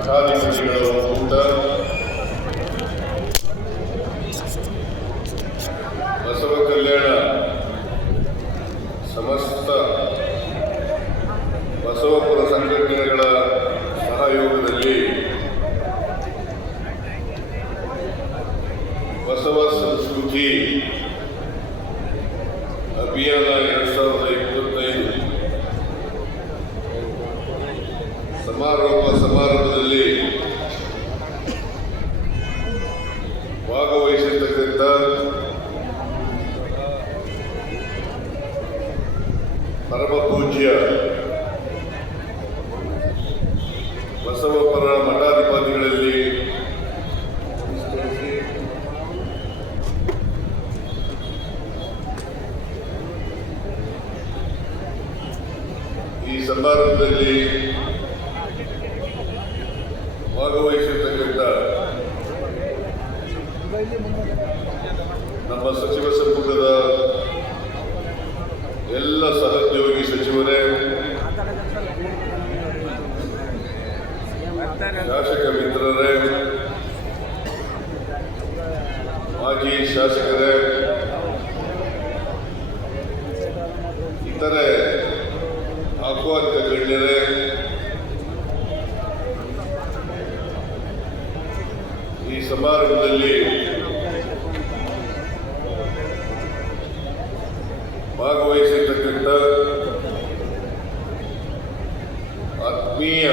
ಮಠಾಧಿಪತಿಗಳ ಒಕ್ಕೂಟ, ಬಸವ ಕಲ್ಯಾಣ ಸಮಸ್ತ ಬಸವಪುರ ಸಂಘಟನೆಗಳ ಸಹಯೋಗದಲ್ಲಿ ಬಸವ ಸಂಸ್ಕೃತಿ ಅಭಿಯಾನ 2025 ಸಮಾರಂಭದಲ್ಲಿ ಭಾಗವಹಿಸಿರ್ತಕ್ಕಂಥ ಪರಮ ಪೂಜ್ಯ ಬಸವಪುರ ಮಠಾಧಿಪತಿಗಳಲ್ಲಿ ಈ ಸಮಾರಂಭದಲ್ಲಿ ಭಾಗವಹಿಸಿರ್ತಕ್ಕಂಥ ನಮ್ಮ ಸಚಿವ ಸಂಪುಟದ ಎಲ್ಲ ಸಹೋದ್ಯೋಗಿ ಸಚಿವರೇ, ಶಾಸಕ ಮಿತ್ರರೇ, ಮಾಜಿ ಶಾಸಕರೇ, ಇತರೆ ಆಹ್ವಾನಿತ ಗಣ್ಯರೇ, ಈ ಸಮಾರಂಭದಲ್ಲಿ ಭಾಗವಹಿಸಿರ್ತಕ್ಕಂಥ ಆತ್ಮೀಯ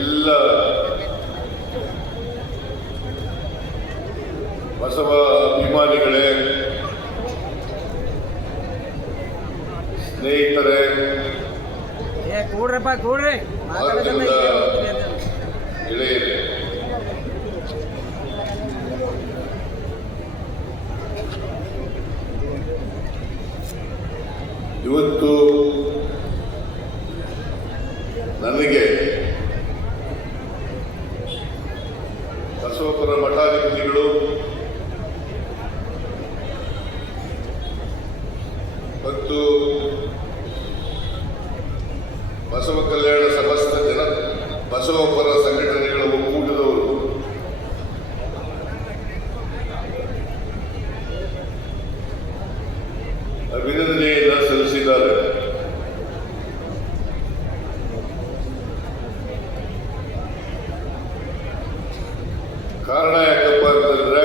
ಎಲ್ಲ ಬಸವ ಅಭಿಮಾನಿಗಳೇ, ಸ್ನೇಹಿತರೇ, ಗೆಳೆಯರೇ, ಇವತ್ತು ನನಗೆ ಬಸವಪುರ ಮಠಾಧಿಪತಿಗಳು ಮತ್ತು ಬಸವ ಕಲ್ಯಾಣ ಸಮಸ್ತ ಬಸವಪುರ ಸಂಘಟನೆಗಳ ಒಕ್ಕೂಟದವರು ಅಭಿನಂದನೆಯನ್ನು ಸಲ್ಲಿಸಿದ್ದಾರೆ. ಕಾರಣ ಯಾಕಪ್ಪ ಅಂತಂದ್ರೆ,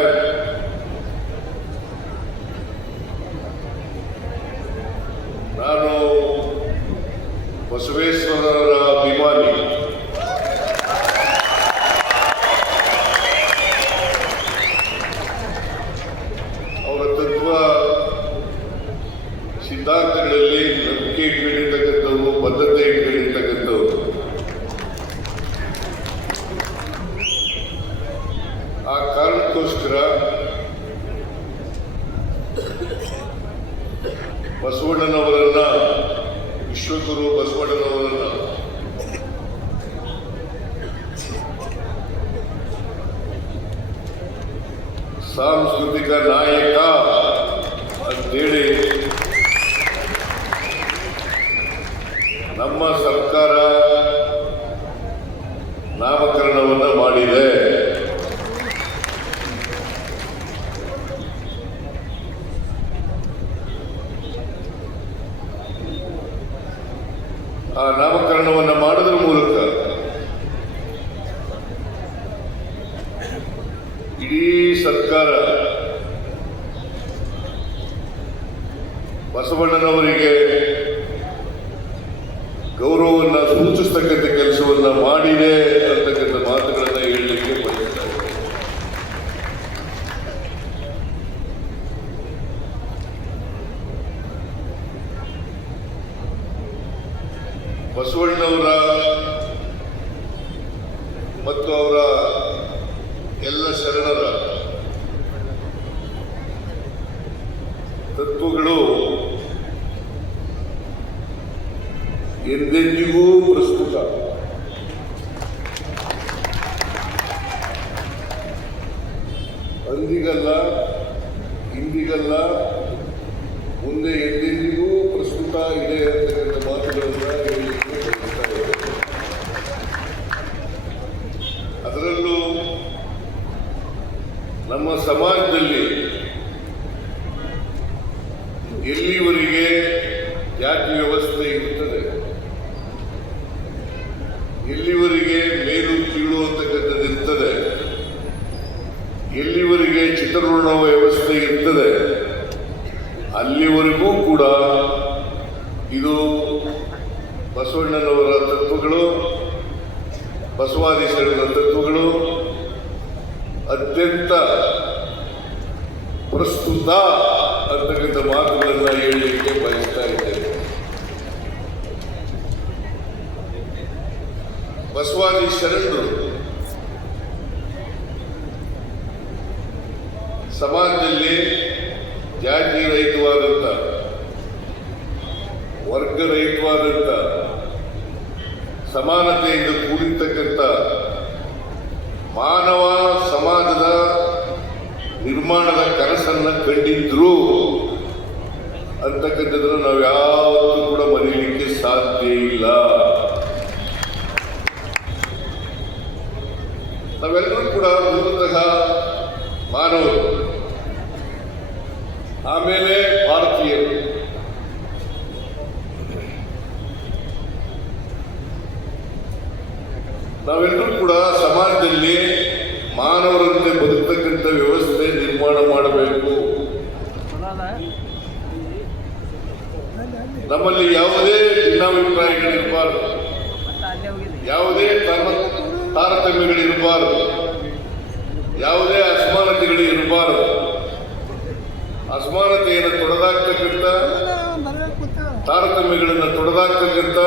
ನಾನು ಬಸವೇಶ್ವರರ ಅಭಿಮಾನಿ. ಅವರ ತತ್ವ ಸಿದ್ಧಾಂತಗಳಲ್ಲಿ ನಂಬಿಕೆ ಇಟ್ಕೊಂಡಿರ್ತಕ್ಕಂಥವ್ರು, ಬದ್ಧತೆ ಇಟ್ಕೊಂಡಿರ್ತಕ್ಕಂಥವ್ರು. ಆ ಕಾರಣಕ್ಕೋಸ್ಕರ ಬಸವಣ್ಣನವರನ್ನ, ವಿಶ್ವಗುರು ಬಸವಣ್ಣನವರನ್ನ ಸಾಂಸ್ಕೃತಿಕ ನಾಯಕ ಅಂತೇಳಿ ನಮ್ಮ ಸರ್ಕಾರ ನಾಮಕರಣವನ್ನು ಮಾಡಿದೆ. ಆ ನಾಮಕರಣವನ್ನು ಮಾಡೋದ್ರ ಮೂಲಕ ಇಡೀ ಸರ್ಕಾರ ಬಸವಣ್ಣನವರಿಗೆ ಗೌರವವನ್ನು ಸೂಚಿಸ್ತಕ್ಕಂಥ ಕೆಲಸವನ್ನು ಮಾಡಿದೆ ಅಂತಕ್ಕಂಥ ಮಾತುಗಳನ್ನು ಹೇಳಲಿಕ್ಕೆ ಬಯಸ್ತಾರೆ. ಬಸವಣ್ಣವರ ಮತ್ತು ಅವರ ಎಲ್ಲ ಶರಣರ ತತ್ವಗಳು ಎಂದೆಂದಿಗೂ ಪ್ರಸ್ತುತ. ಅಂದಿಗಲ್ಲ, ಇಂದಿಗಲ್ಲ, ಮುಂದೆ ಎಂದೆಂದಿಗೂ ಪ್ರಸ್ತುತ ಇದೆ ಅಂತಕ್ಕಂಥ ಮಾತುಗಳು ಜಾತಿ ವ್ಯವಸ್ಥೆ ಇರುತ್ತದೆ. ಎಲ್ಲಿವರೆಗೆ ಮೇಲು ಕೀಳು ಅಂತಕ್ಕಂಥದ್ದು ಇರ್ತದೆ, ಎಲ್ಲಿವರೆಗೆ ಚಿತ್ರವರ್ಣ ವ್ಯವಸ್ಥೆ ಇರ್ತದೆ, ಅಲ್ಲಿವರೆಗೂ ಕೂಡ ಇದು ಬಸವಣ್ಣನವರ ತತ್ವಗಳು, ಬಸವಾದಿ ಶರಣರ ತತ್ವಗಳು ಅತ್ಯಂತ ಪ್ರಸ್ತುತ ಅಂತಕ್ಕಂಥ ಮಾತುಗಳನ್ನು ಹೇಳಲಿಕ್ಕೆ ಬಯಸ್ತಾ ಇದ್ದೇನೆ. ಬಸವಾದಿ ಶರಣರು ಸಮಾಜದಲ್ಲಿ ಜಾತಿ ರಹಿತವಾದಂಥ, ವರ್ಗರಹಿತವಾದಂಥ, ಸಮಾನತೆಯಿಂದ ಕೂಡಿರ್ತಕ್ಕಂಥ ಮಾನವ ಸಮಾಜದ ನಿರ್ಮಾಣದ ಕನಸನ್ನು ಕಂಡಿದ್ರು ಅಂತಕ್ಕಂಥದ್ದನ್ನು ನಾವು ಯಾವತ್ತೂ ಕೂಡ ಮರೆಯಲಿಕ್ಕೆ ಸಾಧ್ಯ ಇಲ್ಲ. ನಾವೆಲ್ಲರೂ ಕೂಡ ಮೂಲತಃ ಮಾನವರು, ಆಮೇಲೆ ಭಾರತೀಯರು. ನಾವೆಲ್ಲರೂ ಕೂಡ ಸಮಾಜದಲ್ಲಿ ಮಾನವರಂತೆ ಬದುಕತಕ್ಕಂಥ ವ್ಯವಸ್ಥೆ ನಿರ್ಮಾಣ ಮಾಡಬೇಕು. ನಮ್ಮಲ್ಲಿ ಯಾವುದೇ ಭಿನ್ನಾಭಿಪ್ರಾಯಗಳಿರಬಾರದು, ಯಾವುದೇ ತಾರತಮ್ಯಗಳಿರಬಾರದು, ಯಾವುದೇ ಅಸಮಾನತೆಗಳಿರಬಾರದು. ಅಸಮಾನತೆಯನ್ನು ತೊಡೆದಾಕ್ತಕ್ಕಂಥ, ತಾರತಮ್ಯಗಳನ್ನು ತೊಡೆದಾಕ್ತಕ್ಕಂಥ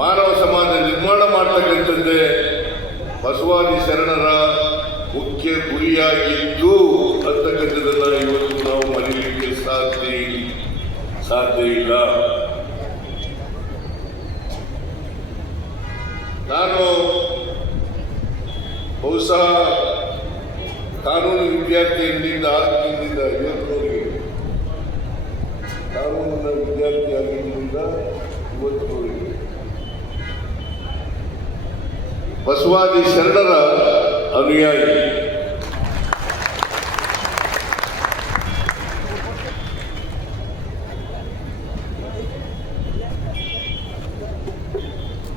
ಮಾನವ ಸಮಾಜ ನಿರ್ಮಾಣ ಮಾಡ್ತಕ್ಕಂಥದ್ದೇ ಬಸವಾದಿ ಶರಣರ ಮುಖ್ಯ ಗುರಿಯಾಗಿದ್ದು ಅಂತಕ್ಕಂಥದ್ದನ್ನು ಇವತ್ತು ನಾವು ಮರೆಯಲಿಕ್ಕೆ ಸಾಧ್ಯ ಇಲ್ಲ. ನಾನು ಬಹುಶಃ ಕಾನೂನು ವಿದ್ಯಾರ್ಥಿಯಿಂದ 6 ದಿನದಿಂದ 50ರವರೆಗೆ ಕಾನೂನಿನ ವಿದ್ಯಾರ್ಥಿಯಾಗಿದ್ದರಿಂದ ಇವತ್ತಿನವರೆಗೆ ಬಸವಾದಿ ಶರಣರ ಅನುಯಾಯಿ.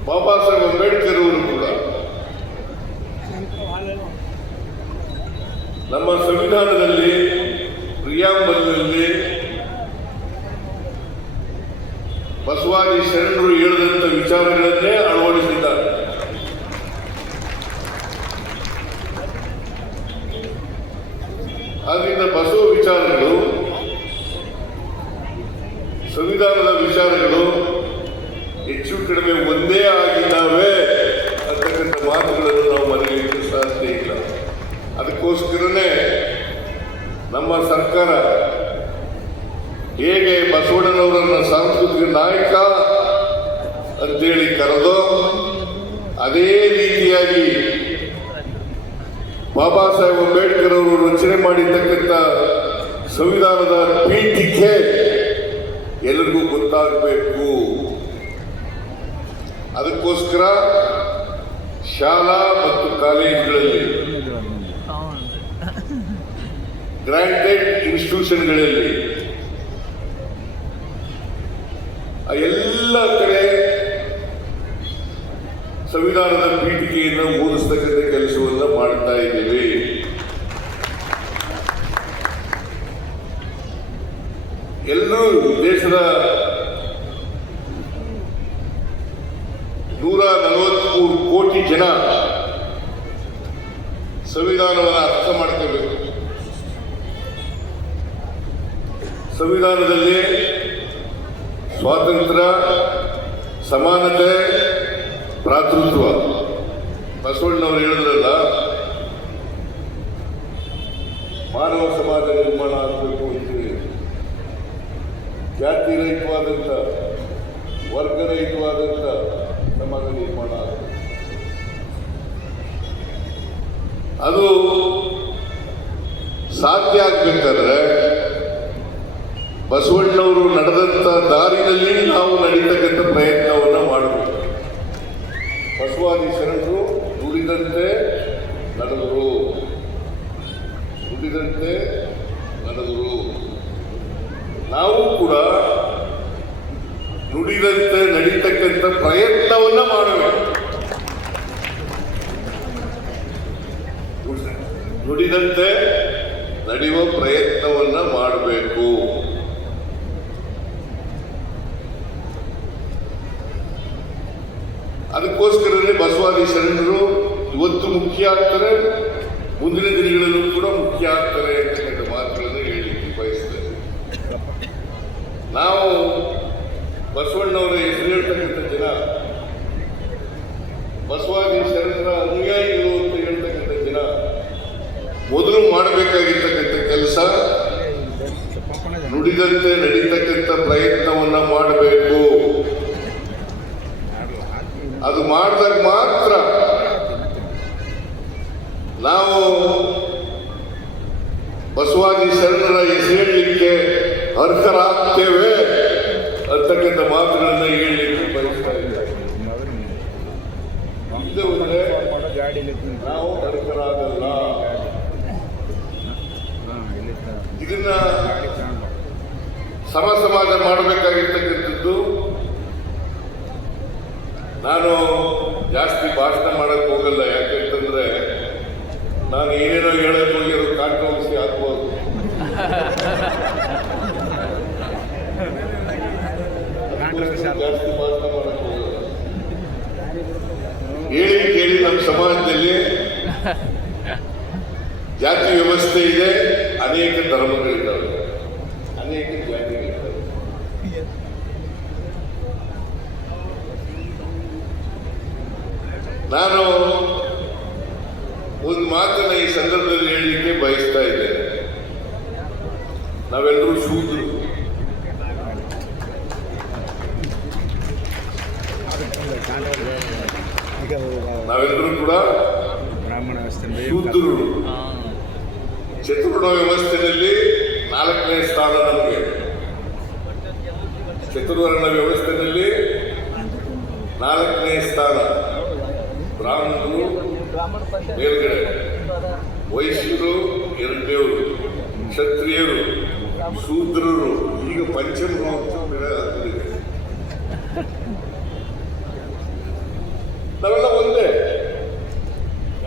ಬಾಬಾ ಸಾಹೇಬ್ ಅಂಬೇಡ್ಕರ್ ಅವರು ಕೂಡ ನಮ್ಮ ಸಂವಿಧಾನದಲ್ಲಿ ಪ್ರಿಯಾಂಬಲ್ನಲ್ಲಿ ಬಸವಾದಿ ಶರಣರು ಹೇಳಿದಂಥ ವಿಚಾರಗಳನ್ನೇ ಅಳವಡಿಸಿದ್ದಾರೆ. ಆದ್ದರಿಂದ ಬಸವ ವಿಚಾರಗಳು, ಸಂವಿಧಾನದ ವಿಚಾರಗಳು ಹೆಚ್ಚು ಕಡಿಮೆ ಒಂದೇ ಆಗಿದ್ದಾವೆ ಅಂತಕ್ಕಂಥ ಮಾತುಗಳನ್ನು ನಾವು ಮರೆಯಲಿಕ್ಕೆ ಸಾಧ್ಯ ಇಲ್ಲ. ಅದಕ್ಕೋಸ್ಕರನೇ ನಮ್ಮ ಸರ್ಕಾರ ಹೇಗೆ ಬಸವಣ್ಣನವರನ್ನು ಸಾಂಸ್ಕೃತಿಕ ನಾಯಕ ಅಂತೇಳಿ ಕರೆದೋ, ಅದೇ ರೀತಿಯಾಗಿ ಬಾಬಾ ಸಾಹೇಬ್ ಅಂಬೇಡ್ಕರ್ ಅವರು ರಚನೆ ಮಾಡಿರ್ತಕ್ಕಂಥ ಸಂವಿಧಾನದ ಪೀಠಿಕೆ ಎಲ್ಲರಿಗೂ ಗೊತ್ತಾಗಬೇಕು. ಅದಕ್ಕೋಸ್ಕರ ಶಾಲಾ ಮತ್ತು ಕಾಲೇಜುಗಳಲ್ಲಿ, ಗ್ರಾಂಟೆಡ್ ಇನ್ಸ್ಟಿಟ್ಯೂಷನ್ಗಳಲ್ಲಿ, ಎಲ್ಲ ಕಡೆ ಸಂವಿಧಾನದ ಪೀಠಿಕೆಯನ್ನು ಓದಿಸ್ತಕ್ಕಂಥ ಕೆಲಸವನ್ನು ಮಾಡ್ತಾ ಇದ್ದೇವೆ. ಎಲ್ಲರೂ ದೇಶದ 143 ಕೋಟಿ ಜನ ಸಂವಿಧಾನವನ್ನು ಅರ್ಥ ಮಾಡ್ಕೋಬೇಕು. ಸಂವಿಧಾನದಲ್ಲಿ ಸ್ವಾತಂತ್ರ್ಯ, ಸಮಾನತೆ, ಭ್ರಾತೃತ್ವ, ಬಸವಣ್ಣವರು ಹೇಳಿದ್ರಲ್ಲ, ಮಾನವ ಸಮಾಜ ನಿರ್ಮಾಣ ಆಗಬೇಕು ಅಂತೇಳಿ, ಜಾತಿ ರಹಿತವಾದಂಥ, ವರ್ಗರಹಿತವಾದಂಥ ಸಮಾಜ ನಿರ್ಮಾಣ ಆಗಬೇಕು. ಅದು ಸಾಧ್ಯ ಆಗಬೇಕಾದ್ರೆ ಬಸವಣ್ಣವರು ನಡೆದಂಥ ದಾರಿನಲ್ಲಿ ನಾವು ನಡೀತಕ್ಕಂಥ ಪ್ರಯತ್ನವನ್ನು ಮಾಡಬೇಕು. ಬಸವಾದಿ ಶರಣರು ನುಡಿದಂತೆ ನಡೆದರು. ನಾವು ಕೂಡ ನಡೀತಕ್ಕಂಥ ಪ್ರಯತ್ನವನ್ನ ಮಾಡಬೇಕು. ನುಡಿದಂತೆ ನಡೆಯುವ ಪ್ರಯತ್ನವನ್ನ ಮಾಡಬೇಕು. ಅದಕ್ಕೋಸ್ಕರನೇ ಬಸವಾದಿ ಶರಣರು ಇವತ್ತು ಮುಖ್ಯ ಆಗ್ತಾರೆ, ಮುಂದಿನ ದಿನಗಳಲ್ಲೂ ಕೂಡ ಮುಖ್ಯ ಆಗ್ತಾರೆ ಅಂತಕ್ಕಂಥ ಮಾತುಗಳನ್ನು ಹೇಳಲಿಕ್ಕೆ ಬಯಸ್ತೇನೆ. ನಾವು ಬಸವಣ್ಣವರ ಹೆಸರು ಹೇಳ್ತಕ್ಕಂಥ ಜನ, ಬಸವಾದಿ ಶರಣರ ಅನುಯಾಯಿಗಳು ಅಂತ ಹೇಳ್ತಕ್ಕಂಥ ಜನ ಮೊದಲು ಮಾಡಬೇಕಾಗಿರ್ತಕ್ಕಂಥ ಕೆಲಸ ನುಡಿದಂತೆ ನಡೀತಕ್ಕಂಥ ಪ್ರಯತ್ನವನ್ನ ಮಾಡಬೇಕು. ಅದು ಮಾಡಿದಾಗ ಮಾತ್ರ ನಾವು ಬಸವಾದಿ ಶರಣರ ಹೆಸರೇಳಲಿಕ್ಕೆ ಅರ್ಹರಾಗ್ತೇವೆ ಅಂತಕ್ಕಂಥ ಮಾತುಗಳನ್ನ ಹೇಳಲಿಕ್ಕೆ ಬಯಸ್ತಾ ಇದ್ದಾರೆ. ನಾವು ಅರ್ಹರಾಗಲ್ಲ. ಇದನ್ನ ಸಮಾಜ ಮಾಡಬೇಕಾಗಿರ್ತಕ್ಕಂಥದ್ದು. ನಾನು ಜಾಸ್ತಿ ಭಾಷಣ ಮಾಡಕ್ ಹೋಗಲ್ಲ, ಯಾಕೆಂತಂದ್ರೆ ನಾನು ಏನೇನೋ ಹೇಳಕ್ ಹೋಗಿ ಅದು ಕಾಂಟ್ರವರ್ಸಿ ಆಗ್ಬೋದು. ಜಾಸ್ತಿ ಭಾಷಣ ಮಾಡಕ್ ಹೋಗಲ್ಲ. ಹೇಳಿ ಕೇಳಿ ನಮ್ಮ ಸಮಾಜದಲ್ಲಿ ಜಾತಿ ವ್ಯವಸ್ಥೆ ಇದೆ, ಅನೇಕ ಧರ್ಮಗಳಿದ್ದಾವೆ, ಅನೇಕ ಜಾತಿಗಳಿದ್ದಾವೆ. ನಾನು ಒಂದು ಮಾತನ್ನ ಈ ಸಂದರ್ಭದಲ್ಲಿ ಹೇಳಲಿಕ್ಕೆ ಬಯಸ್ತಾ ಇದ್ದೇನೆ. ನಾವೆಲ್ಲರೂ ಶೂದ್ರರು. ನಾವೆಲ್ಲರೂ ಕೂಡ ಶೂದ್ರರು. ಚತುರ್ಣ ವ್ಯವಸ್ಥೆಯಲ್ಲಿ 4ನೇ ಸ್ಥಾನ ನಮಗೆ. ಚತುರ್ವರ್ಣ ವ್ಯವಸ್ಥೆಯಲ್ಲಿ 4ನೇ ಸ್ಥಾನ. ಬ್ರಾಹ್ಮಣರು ಮೇಲ್ಗಡೆ, ವೈಶ್ಯರು 2ನೇವರು, ಕ್ಷತ್ರಿಯರು, ಶೂದ್ರರು, ಈಗ ಪಂಚಮರು ಅಂತ ಆಗ್ತಿದೆ. ನಾವೆಲ್ಲ ಒಂದೇ,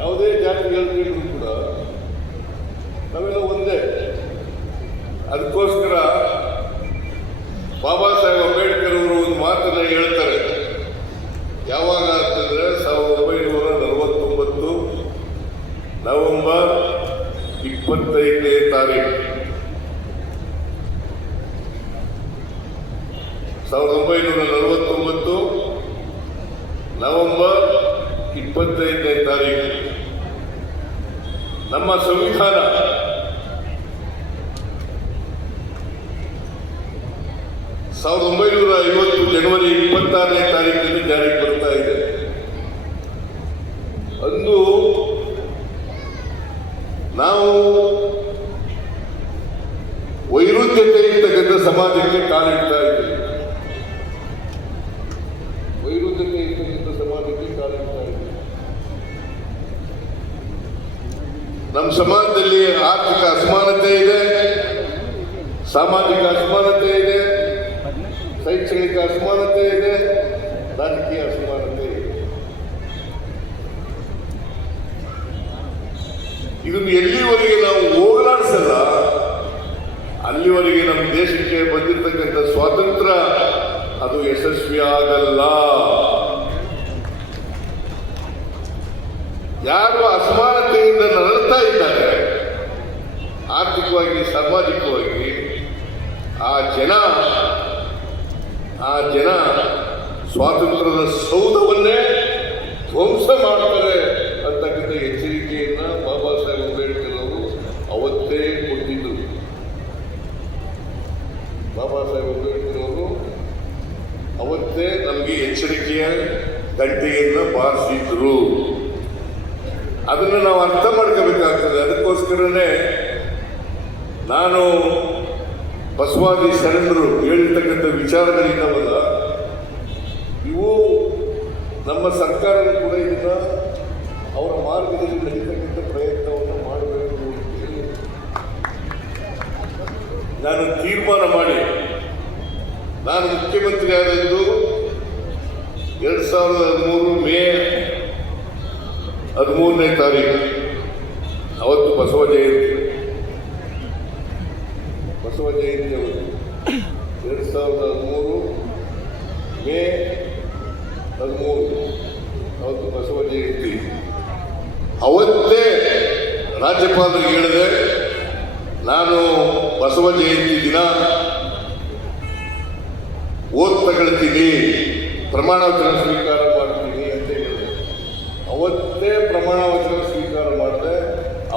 ಯಾವುದೇ ಜಾತಿಗಳಿಗೂ ಕೂಡ ನಾವೆಲ್ಲ ಒಂದೇ. ಅದಕ್ಕೋಸ್ಕರ ಬಾಬಾ ಸಾಹೇಬ್ ಅಂಬೇಡ್ಕರ್ ಅವರು ಒಂದು ಮಾತನ್ನ ಹೇಳ್ತಾರೆ. ಯಾವಾಗ ಅಂತಂದ್ರೆ 1949 ನವೆಂಬರ್ 25ನೇ ತಾರೀಕು 1949 ನವೆಂಬರ್ 25ನೇ ತಾರೀಕು ನಮ್ಮ ಸಂವಿಧಾನ ಸಾವಿರದ 1950 ಜನವರಿ 26ನೇ ತಾರೀಕಿನಲ್ಲಿ ಜಾರಿಗೆ ಬರ್ತಾ ಇದೆ. ಅಂದು ನಾವು ವೈರುಧ್ಯತೆ ಇರ್ತಕ್ಕಂಥ ಸಮಾಜಕ್ಕೆ ಕಾಲಿಡ್ತಾ ಇದ್ದೀವಿ. ವೈರುಧ್ಯತೆ ಇರ್ತಕ್ಕಂಥ ಸಮಾಜಕ್ಕೆ ಕಾಲಿಡ್ತಾ ಇದ್ದೀವಿ. ನಮ್ಮ ಸಮಾಜದಲ್ಲಿ ಆರ್ಥಿಕ ಅಸಮಾನತೆ ಇದೆ, ಸಾಮಾಜಿಕ ಅಸಮಾನತೆ ಇದೆ, ಶೈಕ್ಷಣಿಕ ಅಸಮಾನತೆ ಇದೆ, ರಾಜಕೀಯ ಅಸಮಾನತೆ ಇದೆ. ಇದನ್ನು ಎಲ್ಲಿವರೆಗೆ ನಾವು ಹೋಗಲಾಡಿಸಲ್ಲ, ಅಲ್ಲಿವರೆಗೆ ನಮ್ಮ ದೇಶಕ್ಕೆ ಬಂದಿರತಕ್ಕಂಥ ಸ್ವಾತಂತ್ರ್ಯ ಅದು ಯಶಸ್ವಿ ಆಗಲ್ಲ. ಯಾರು ಅಸಮಾನತೆಯಿಂದ ನರಳ್ತಾ ಇದ್ದಾರೆ ಆರ್ಥಿಕವಾಗಿ, ಸಾಮಾಜಿಕವಾಗಿ, ಆ ಜನ ಸ್ವಾತಂತ್ರ್ಯದ ಸೌಧವನ್ನೇ ಧ್ವಂಸ ಮಾಡ್ತಾರೆ ಅಂತಕ್ಕಂಥ ಎಚ್ಚರಿಕೆಯನ್ನ ಬಾಬಾ ಸಾಹೇಬ್ ಅಂಬೇಡ್ಕರ್ ಅವರು ಅವತ್ತೇ ಕೊಟ್ಟಿದ್ದರು. ಬಾಬಾ ಸಾಹೇಬ್ ಅಂಬೇಡ್ಕರ್ ಅವರು ಅವತ್ತೇ ನಮಗೆ ಎಚ್ಚರಿಕೆಯ ಗಂಟೆಯನ್ನ ಬಾರಿಸಿದ್ರು. ಅದನ್ನು ನಾವು ಅರ್ಥ ಮಾಡ್ಕೋಬೇಕಾಗ್ತದೆ. ಅದಕ್ಕೋಸ್ಕರನೇ ನಾನು ಬಸವಾದಿ ಶರಣರು ಹೇಳಿರ್ತಕ್ಕಂಥ ವಿಚಾರಗಳಿದ್ದಾವಲ್ಲ, ಇವು ನಮ್ಮ ಸರ್ಕಾರ ಕೂಡ ಇದನ್ನ ಅವರ ಮಾರ್ಗದಲ್ಲಿ ನಡೀತಕ್ಕಂಥ ಪ್ರಯತ್ನವನ್ನು ಮಾಡಬೇಕು ಅಂತ ಹೇಳಿ ನಾನು ತೀರ್ಮಾನ ಮಾಡಿ, ನಾನು ಮುಖ್ಯಮಂತ್ರಿ ಆದದ್ದು 2013 ಮೇ 13ನೇ ತಾರೀಕು ಅವತ್ತು ಬಸವ ಜಯಂತಿ ಅವತ್ತು 2013 ಮೇ 13 ಅವತ್ತು ಬಸವ ಜಯಂತಿ. ಅವತ್ತೇ ರಾಜ್ಯಪಾಲರಿಗೆ ಹೇಳಿದೆ, ನಾನು ಬಸವ ಜಯಂತಿ ದಿನ ಓದ್ ತಗೊಳ್ತೀನಿ, ಪ್ರಮಾಣ ವಚನ ಸ್ವೀಕಾರ ಮಾಡ್ತೀನಿ ಅಂತ ಹೇಳಿದೆ. ಅವತ್ತೇ ಪ್ರಮಾಣ ವಚನ ಸ್ವೀಕಾರ ಮಾಡಿದೆ.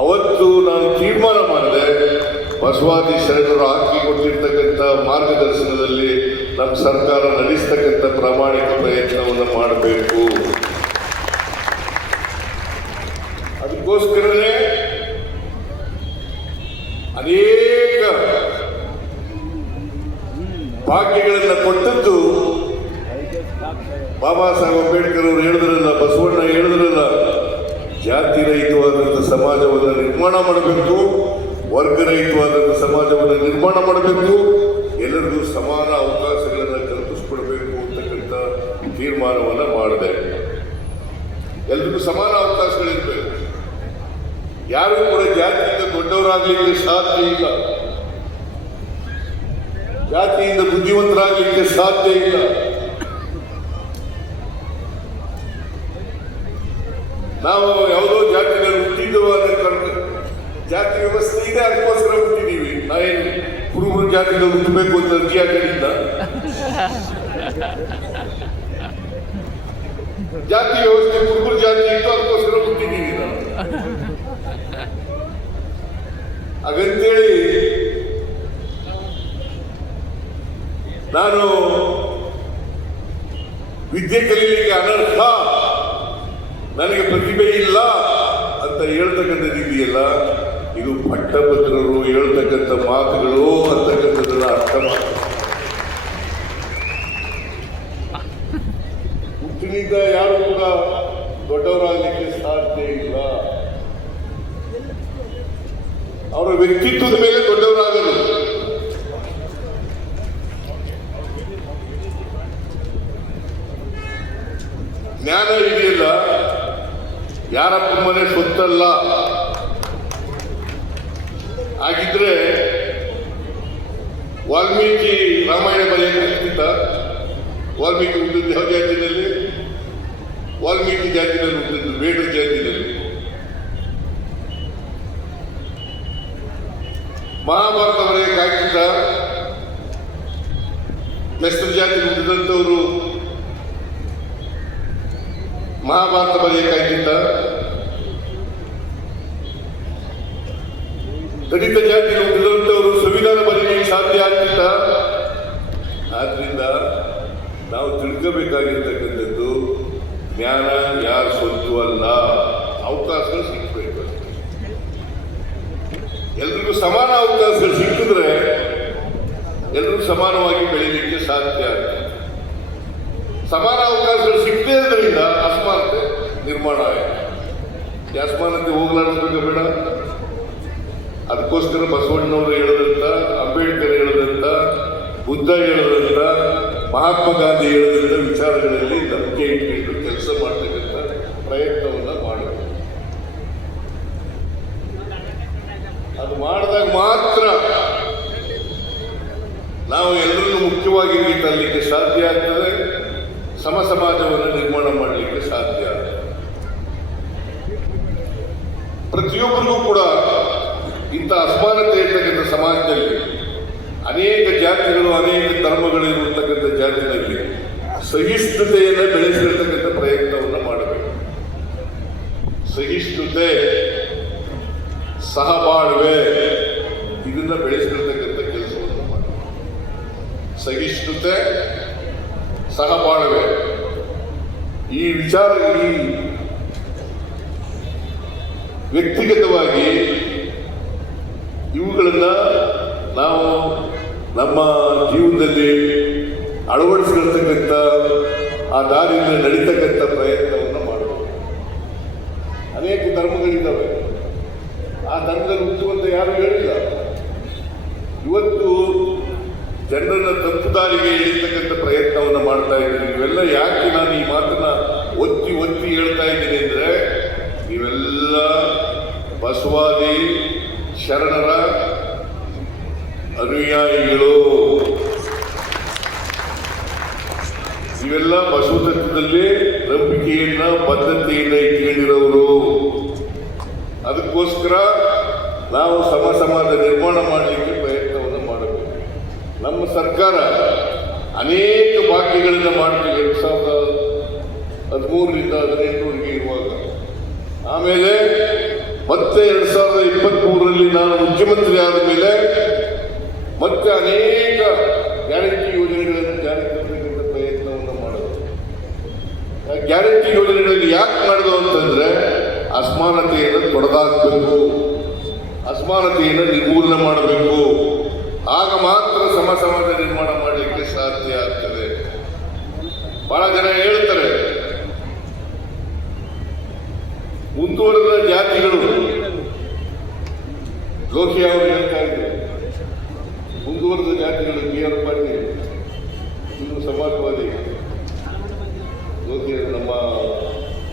ಅವತ್ತು ನಾನು ತೀರ್ಮಾನ ಮಾಡಿದೆ, ಬಸವಾದಿ ಶರಣರು ಹಾಕಿಕೊಟ್ಟಿರ್ತಕ್ಕಂಥ ಮಾರ್ಗದರ್ಶನದಲ್ಲಿ ನಮ್ಮ ಸರ್ಕಾರ ನಡೆಸ್ತಕ್ಕಂಥ ಪ್ರಾಮಾಣಿಕ ಪ್ರಯತ್ನವನ್ನು ಮಾಡಬೇಕು. ಅದಕ್ಕೋಸ್ಕರನೇ ಅನೇಕ ಭಾಗ್ಯಗಳನ್ನು ಕೊಟ್ಟದ್ದು ಬಾಬಾ ಸಾಹೇಬ್ ಅಂಬೇಡ್ಕರ್ ಅವರು ಹೇಳಿದ್ರಲ್ಲ, ಬಸವಣ್ಣ ಹೇಳಿದ್ರಲ್ಲ, ಜಾತಿ ರಹಿತವಾದಂಥ ಸಮಾಜವನ್ನು ನಿರ್ಮಾಣ ಮಾಡಬೇಕು, ವರ್ಗರಹಿತವಾದಂಥ ಸಮಾಜವನ್ನು ನಿರ್ಮಾಣ ಮಾಡಬೇಕು, ಎಲ್ಲರಿಗೂ ಸಮಾನ ಅವಕಾಶಗಳನ್ನು ಕಲ್ಪಿಸ್ಕೊಡ್ಬೇಕು ಅಂತಕ್ಕಂಥ ತೀರ್ಮಾನವನ್ನು ಮಾಡಿದೆ. ಎಲ್ರಿಗೂ ಸಮಾನ ಅವಕಾಶಗಳಿರಬೇಕು. ಯಾರು ಕೂಡ ಜಾತಿಯಿಂದ ದೊಡ್ಡವರಾಗಲಿಕ್ಕೆ ಸಾಧ್ಯ ಇಲ್ಲ, ಜಾತಿಯಿಂದ ಬುದ್ಧಿವಂತರಾಗಲಿಕ್ಕೆ ಸಾಧ್ಯ ಇಲ್ಲ. ನಾವು ಯಾವುದೋ ಜಾತಿಯಲ್ಲಿ ಹುಟ್ಟಿದ್ದೆವು ಅನ್ನೋ ಜಾತಿ ವ್ಯವಸ್ಥೆ ಇದೆ, ಅದಕ್ಕೋಸ್ಕರ ಹುಟ್ಟಿದ್ದೀವಿ. ನಾವೇನು ಕುರುಬರು ಜಾತಿಯಲ್ಲಿ ಹುಟ್ಟಬೇಕು ಅಂತ ಅರ್ಜಿ ಹಾಕಲಿಲ್ಲ. ಜಾತಿ ವ್ಯವಸ್ಥೆ ಕುರುಬರು ಜಾತಿ ಇತ್ತು, ಅದಕ್ಕೋಸ್ಕರ ಹುಟ್ಟಿದ್ದೀವಿ ನಾವು. ಹಾಗಂತೇಳಿ ನಾನು ವಿದ್ಯೆ ಕಲೀಲಿಕ್ಕೆ ಅನರ್ಹ, ನನಗೆ ಪ್ರತಿಭೆ ಇಲ್ಲ ಅಂತ ಹೇಳ್ತಕ್ಕಂಥದ್ದು ಇದೆಯಲ್ಲ, ಇದು ಪಟ್ಟಭದ್ರರು ಹೇಳ್ತಕ್ಕಂಥ ಮಾತುಗಳು ಅಂತಕ್ಕಂಥದ್ದನ್ನ ಅರ್ಥ ಮಾಡಿ. ಹುಟ್ಟಿನಿಂದ ಯಾರು ಕೂಡ ದೊಡ್ಡವರಾಗಲಿಕ್ಕೆ ಸಾಧ್ಯ ಇಲ್ಲ. ಅವರ ವ್ಯಕ್ತಿತ್ವದ ಮೇಲೆ ದೊಡ್ಡವರಾಗಲು. ಜ್ಞಾನ ಇದೆಯಲ್ಲ, ಯಾರಪ್ಪ ಮನೆ ಸೊತ್ತಲ್ಲ. ಹಾಗಿದ್ರೆ ವಾಲ್ಮೀಕಿ ರಾಮಾಯಣ ಬರೆಯಲಿಕ್ಕಿಂತ ವಾಲ್ಮೀಕಿ ಹುಟ್ಟಿದ್ದು ಯಾವ ಜಾತಿನಲ್ಲಿ? ವಾಲ್ಮೀಕಿ ಜಾತಿನಲ್ಲಿ ಹುಟ್ಟಿದ್ದು, ಬೇಡ ಜಾತಿನಲ್ಲಿ. ಮಹಾಭಾರತ ಬರೆಯಕ್ಕಾಗಿದ್ದ ಮೆಸ್ತರ ಜಾತಿ ಹುಟ್ಟಿದಂಥವರು ಮಹಾಭಾರತ ಬರೆಯಕ್ಕಾಗಿದ್ದ. ದಲಿತ ಜಾತಿ ಹುಟ್ಟಿದಂಥವರು ಸಂವಿಧಾನ ಬರೆಯಲಿಕ್ಕೆ ಸಾಧ್ಯ ಆಗ್ತಿಲ್ಲ. ಆದ್ರಿಂದ ನಾವು ತಿಳ್ಕೋಬೇಕಾಗಿರ್ತಕ್ಕಂಥದ್ದು, ಜ್ಞಾನ ಯಾರ ಸೊತ್ತು ಅಲ್ಲ, ಅವಕಾಶಗಳು ಸಿಗಬೇಕು. ಎಲ್ರಿಗೂ ಸಮಾನ ಅವಕಾಶಗಳು ಸಿಕ್ಕಿದ್ರೆ ಎಲ್ಲರೂ ಸಮಾನವಾಗಿ ಬೆಳೀಲಿಕ್ಕೆ ಸಾಧ್ಯ ಆಗ್ತದೆ. ಸಮಾನ ಅವಕಾಶಗಳು ಸಿಗದೇ ಇರೋದ್ರಿಂದ ಅಸಮಾನತೆ ನಿರ್ಮಾಣ ಆಗಿದೆ. ಈ ಅಸಮಾನತೆ ಹೋಗ್ಲಾಡಿಸ್ಬೇಕು ಬೇಡ. ಅದಕ್ಕೋಸ್ಕರ ಬಸವಣ್ಣವರು ಹೇಳಿದಂಥ, ಅಂಬೇಡ್ಕರ್ ಹೇಳಿದಂಥ, ಬುದ್ಧ ಹೇಳಿದಂಥ, ಮಹಾತ್ಮ ಗಾಂಧಿ ಹೇಳಿದಂಥ ವಿಚಾರಗಳಲ್ಲಿ ನಂಬಿಕೆ ಇಟ್ಟು ಕೆಲಸ ಮಾಡ್ತಕ್ಕಂಥ ಪ್ರಯತ್ನವನ್ನು ಮಾಡಬೇಕು. ಅದು ಮಾಡಿದಾಗ ಮಾತ್ರ ನಾವು ಎಲ್ಲರನ್ನೂ ಮುಖ್ಯವಾಗಿ ತರಲಿಕ್ಕೆ ಸಾಧ್ಯ ಆಗ್ತದೆ, ಸಮ ಸಮಾಜವನ್ನು ನಿರ್ಮಾಣ ಮಾಡಲಿಕ್ಕೆ ಸಾಧ್ಯ ಆಗ್ತದೆ. ಪ್ರತಿಯೊಬ್ಬರಿಗೂ ಕೂಡ ಇಂಥ ಅಸಮಾನತೆ ಇರ್ತಕ್ಕಂಥ ಸಮಾಜದಲ್ಲಿ ಅನೇಕ ಜಾತಿಗಳು, ಅನೇಕ ಧರ್ಮಗಳಿರುತ್ತಕ್ಕಂಥ ಜಾತಿಯಲ್ಲಿ ಸಹಿಷ್ಣುತೆಯನ್ನು ಬೆಳೆಸಿರ್ತಕ್ಕಂಥ ಪ್ರಯತ್ನವನ್ನು ಮಾಡಬೇಕು. ಸಹಿಷ್ಣುತೆ, ಸಹಬಾಳ್ವೆ, ಇದನ್ನ ಬೆಳೆಸಿರ್ತಕ್ಕಂಥ ಕೆಲಸವನ್ನು ಮಾಡಬೇಕು. ಸಹಿಷ್ಣುತೆ, ಸಹಬಾಳ್ವೆ, ಈ ವಿಚಾರ ಈ ವ್ಯಕ್ತಿಗತವಾಗಿ ಇವುಗಳನ್ನ ನಾವು ನಮ್ಮ ಜೀವನದಲ್ಲಿ ಅಳವಡಿಸಿರ್ತಕ್ಕಂಥ, ಆ ದಾರಿಯಿಂದ ನಡೀತಕ್ಕಂಥ ಪ್ರಯತ್ನವನ್ನು ಮಾಡಬೇಕು. ಅನೇಕ ಧರ್ಮಗಳಿದ್ದಾವೆ, ಆ ಧರ್ಮದಲ್ಲಿ ಹುಟ್ಟುವಂತ ಯಾರು ಹೇಳಿಲ್ಲ. ಇವತ್ತು ಜನರನ್ನ ತಪ್ಪು ದಾರಿಗೆ ಎಳಿತಕ್ಕಂಥ ಪ್ರಯತ್ನವನ್ನು ಮಾಡ್ತಾ ಇದ್ದೀವಿ. ನೀವೆಲ್ಲ ಇವೆಲ್ಲ ಯಾಕೆ ನಾನು ಈ ಮಾತನ್ನ ಒತ್ತಿ ಒತ್ತಿ ಹೇಳ್ತಾ ಇದ್ದೀನಿ ಅಂದ್ರೆ, ನೀವೆಲ್ಲ ಬಸವಾದಿ ಶರಣರ ಅನುಯಾಯಿಗಳು, ಇವೆಲ್ಲ ಬಸವ ತತ್ವದಲ್ಲಿ ನಂಬಿಕೆಯನ್ನ ಬದ್ಧತೆಯಿಂದ ಇಟ್ಕೊಂಡಿರೋರು. ಅದಕ್ಕೋಸ್ಕರ ನಾವು ಸಮಾಜ ನಿರ್ಮಾಣ ಮಾಡಲಿಕ್ಕೆ ಪ್ರಯತ್ನವನ್ನು ಮಾಡಬೇಕು. ನಮ್ಮ ಸರ್ಕಾರ ಅನೇಕ ಭಾಗ್ಯಗಳನ್ನು ಮಾಡ್ತೀವಿ 2013ರಿಂದ 2018 ಇರುವಾಗ. ಆಮೇಲೆ ಮತ್ತೆ 2023ರಲ್ಲಿ ನಾನು ಮುಖ್ಯಮಂತ್ರಿ ಆದ ಮೇಲೆ ಮತ್ತೆ ಅನೇಕ ಗ್ಯಾರಂಟಿ ಯೋಜನೆಗಳನ್ನು ಜಾರಿಗೆ ತರಬೇಕಂತ ಪ್ರಯತ್ನವನ್ನು ಮಾಡೋದು. ಗ್ಯಾರಂಟಿ ಯೋಜನೆಗಳಲ್ಲಿ ಯಾಕೆ ಮಾಡೋದು ಅಂತಂದ್ರೆ, ಅಸಮಾನತೆಯನ್ನು ತೊಡೆದಾಕಬೇಕು, ಅಸಮಾನತೆಯನ್ನು ನಿರ್ಮೂಲನೆ ಮಾಡಬೇಕು. ಆಗ ಮಾತ್ರ ಸಮಾಜ ನಿರ್ಮಾಣ ಮಾಡಲಿಕ್ಕೆ ಸಾಧ್ಯ ಆಗ್ತದೆ. ಬಹಳ ಜನ ಹೇಳ್ತಾರೆ ಮುಂದುವರೆದ ಜಾತಿಗಳು, ಲೋಹಿಯಾ ಅವರು ಹೇಳ್ತಾ ಇದ್ದಾರೆ ಮುಂದುವರೆದ ಜಾತಿಗಳು, BR ಪಾಟೀಲ್ ಇನ್ನು ಸಮಾಜವಾದಿ, ನಮ್ಮ